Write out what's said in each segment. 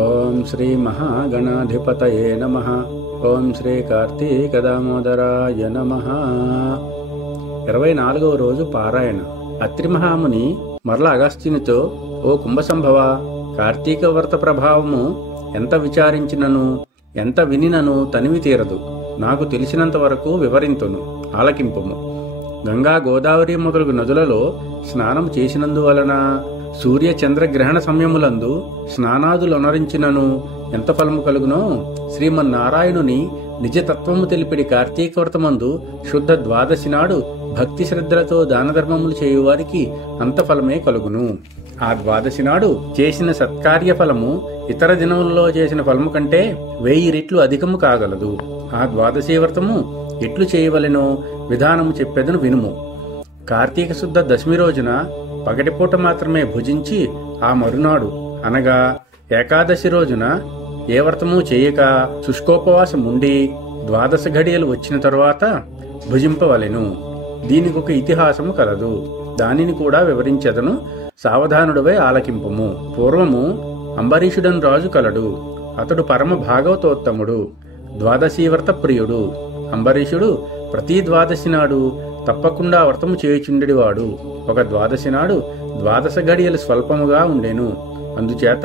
ఓం శ్రీ మహాగణాధిపతయే నమః. ఓం శ్రీ కార్తీక దామోదరాయ నమః. 24వ రోజు పారాయణ. అత్రి మహాముని మరల అగస్త్యునితో, ఓ కుంభసంభవ, కార్తీక వ్రత ప్రభావము ఎంత విచారించినను ఎంత వినినను తనివి తీరదు. నాకు తెలిసినంత వరకు వివరింతును, ఆలకింపుము. గంగా గోదావరి మొదలగు నదులలో స్నానం చేసినందువలన సూర్య చంద్రగ్రహణ సమయములందు స్నానాదులొనరించినను ఎంత ఫలము కలుగునో, శ్రీమన్నారాయణుని నిజతత్వము తెలిపిడి కార్తీక వ్రతమందు శుద్ధ ద్వాదశి నాడు భక్తి శ్రద్ధలతో దానధర్మములు చేయువారికి అంత ఫలమే కలుగును. ఆ ద్వాదశి నాడు చేసిన సత్కార్య ఫలము ఇతర దినములలో చేసిన ఫలము కంటే 1000 రెట్లు అధికము కాగలదు. ఆ ద్వాదశి వ్రతము ఎట్లు చేయవలెనో విధానము చెప్పెదను వినుము. కార్తీక శుద్ధ దశమి రోజున పగటిపూట మాత్రమే భుజించి ఆ మరునాడు అనగా ఏకాదశి రోజున ఏ వ్రతము చేయక శుష్కోపవాసం ఉండి ద్వాదశ ఘడియలు వచ్చిన తరువాత భుజింపవలెను. దీనికొక ఇతిహాసము కలదు, దానిని కూడా వివరించెదను, సావధానుడివై ఆలకింపుము. పూర్వము అంబరీషుడను రాజు కలడు. అతడు పరమ భాగవతోత్తముడు, ద్వాదశీ వ్రత ప్రియుడు. అంబరీషుడు ప్రతి ద్వాదశి నాడు తప్పకుండా వ్రతము చేయుచుండెడివాడు. ఒక ద్వాదశి నాడు ద్వాదశ ఘడియలు స్వల్పముగా ఉండెను. అందుచేత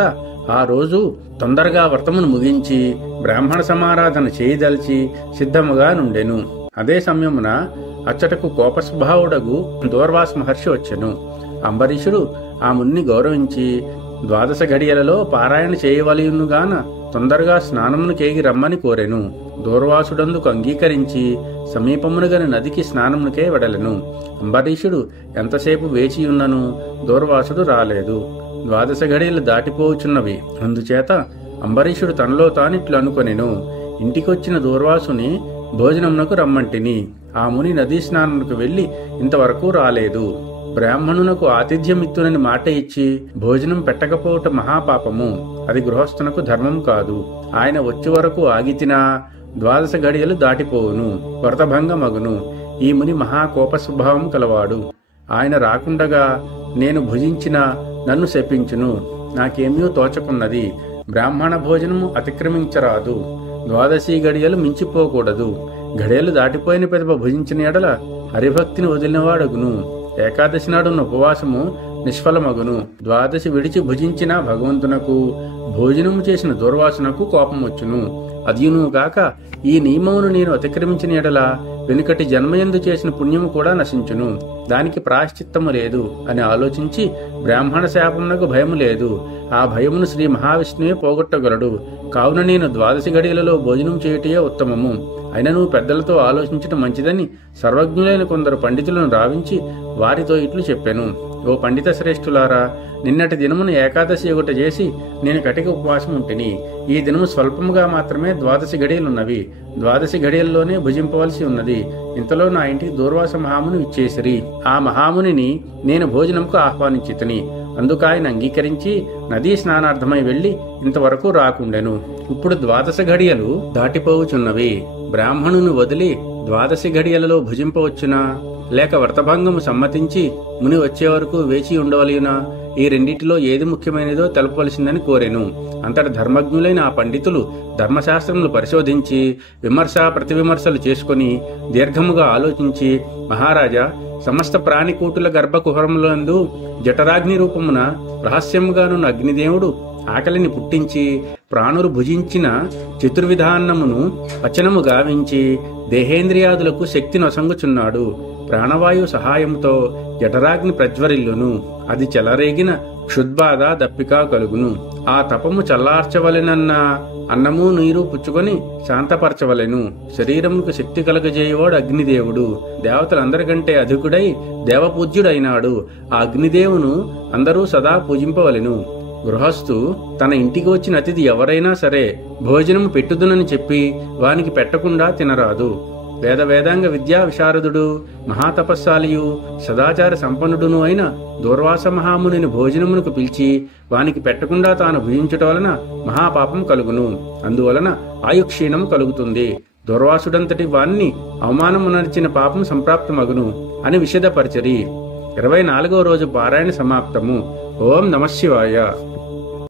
ఆ రోజు తొందరగా వ్రతమును ముగించి బ్రాహ్మణ సమారాధన చేయదలిచి సిద్ధముగా నుండెను. అదే సమయమున అచ్చటకు కోపస్వభావుడగు దూర్వాస మహర్షి వచ్చెను. అంబరీషుడు ఆ మున్ని గౌరవించి ద్వాదశ ఘడియలలో పారాయణ చేయవలయునుగాన తొందరగా స్నానమును కేగి రమ్మని కోరెను. దూర్వాసుడందుకు అంగీకరించి సమీపమునుగని నదికి స్నానమునకే వెడలెను. అంబరీషుడు ఎంతసేపు వేచియున్నను దూర్వాసుడు రాలేదు. ద్వాదశ ఘడియలు దాటిపోచున్నవి. అందుచేత అంబరీషుడు తనలో తానిట్లు అనుకొనెను, ఇంటికొచ్చిన దూర్వాసుని భోజనమునకు రమ్మంటిని. ఆ ముని నదీ స్నానమునకు వెళ్లి ఇంతవరకు రాలేదు. బ్రాహ్మణునకు ఆతిథ్యమిత్తునని మాట ఇచ్చి భోజనం పెట్టకపోవట మహాపాపము. అది గృహస్థునకు ధర్మం కాదు. ఆయన వచ్చే వరకు ఆగితినా ద్వాదశ ఘడియలు దాటిపోవును, వ్రతభంగమగును. ఈ ముని మహాకోప స్వభావం కలవాడు. ఆయన రాకుండగా నేను భుజించిన నన్ను శపించును. నాకేమీ తోచకున్నది. బ్రాహ్మణ భోజనము అతిక్రమించరాదు. ద్వాదశి ఘడియలు మించిపోకూడదు. ఘడియలు దాటిపోయిన పెదప భుజించిన ఎడల హరిభక్తిని వదిలినవాడగును. ఏకాదశి నాడున్న ఉపవాసము నిష్ఫలమగును. ద్వాదశి విడిచి భుజించిన భగవంతునకు, భోజనము చేసిన దూర్వాసునకు కోపమొచ్చును. అదియునుగాక ఈ నియమమును నేను అతిక్రమించిన ఎడల వెనుకటి జన్మయందు చేసిన పుణ్యము కూడా నశించును. దానికి ప్రాయశ్చిత్తము లేదు అని ఆలోచించి బ్రాహ్మణ శాపమునకు భయము లేదు. ఆ భయమును శ్రీ మహావిష్ణువే పోగొట్టగలడు. కావున నేను ద్వాదశి ఘడియలలో భోజనం చేయుటయే ఉత్తమము. అయినను పెద్దలతో ఆలోచించటం మంచిదని సర్వజ్ఞులైన కొందరు పండితులను రావించి వారితో ఇట్లు చెప్పాను. ఓ పండిత శ్రేష్ఠులారా, నిన్నటి దినమును ఏకాదశి ఒకటి చేసి నేను కటిక ఉపవాసం ఉంటిని. ఈ దినము స్వల్పముగా మాత్రమే ద్వాదశి ఘడియలున్నవి. ద్వాదశి ఘడియల్లోనే భుజింపవలసి ఉన్నది. ఇంతలో నా ఇంటికి దూర్వాస మహాముని ఇచ్చేసిరి. ఆ మహామునిని నేను భోజనంకు ఆహ్వానించితిని. అందుకాయన అంగీకరించి నదీ స్నానార్థమై వెళ్లి ఇంతవరకు రాకుండెను. ఇప్పుడు ద్వాదశ ఘడియలు దాటిపోవుచున్నవి. బ్రాహ్మణుని వదిలి ద్వాదశి ఘడియలలో భుజింపవచ్చునా, లేక వ్రతభంగము సమ్మతించి ముని వచ్చే వరకు వేచి ఉండవలయునా? ఈ రెండిటిలో ఏది ముఖ్యమైనదో తెలపవలసిందని కోరెను. అంతటి ధర్మజ్ఞులైన ఆ పండితులు ధర్మశాస్త్రములు పరిశోధించి విమర్శ ప్రతివిమర్శలు చేసుకుని దీర్ఘముగా ఆలోచించి, మహారాజా, సమస్త ప్రాణికూటుల గర్భకుహరములందు జఠరాగ్ని రూపమున రహస్యముగానున్న అగ్నిదేవుడు ఆకలిని పుట్టించి ప్రాణులు భుజించిన చతుర్విధాన్నమును పచనము గావించి దేహేంద్రియాదులకు శక్తి నొసంగుచున్నాడు. ప్రాణవాయు సహాయంతో జఠరాగ్ని ప్రజ్వరిల్లును. అది చెలరేగిన క్షుద్బాధ దప్పిక కలుగును. ఆ తపము చల్లార్చవలెనన్న అన్నము నీరు పుచ్చుకొని శాంతపరచవలెను. శరీరముకు శక్తి కలగజేయవాడు అగ్నిదేవుడు. దేవతలందరికంటే అధికుడై దేవపూజ్యుడైనాడు. ఆ అగ్నిదేవును అందరూ సదా పూజింపవలెను. గృహస్థు తన ఇంటికి వచ్చిన అతిథి ఎవరైనా సరే భోజనము పెట్టుదునని చెప్పి వానికి పెట్టకుండా తినరాదు. వేదాంగ విద్యా విశారదుడు, మహాతపస్సాలియు, సదాచార సంపన్నుడును అయిన దూర్వాస మహామునిని భోజనమునకు పిలిచి వానికి పెట్టకుండా తాను భుజించుట వలన మహాపాపం కలుగును. అందువలన ఆయుక్షీణం కలుగుతుంది. దూర్వాసుడంతటి వాణ్ణి అవమానమునర్చిన పాపం సంప్రాప్తమగును అని విషదపరచరి. 24వ రోజు పారాయణ సమాప్తము. ఓం నమః శివాయ.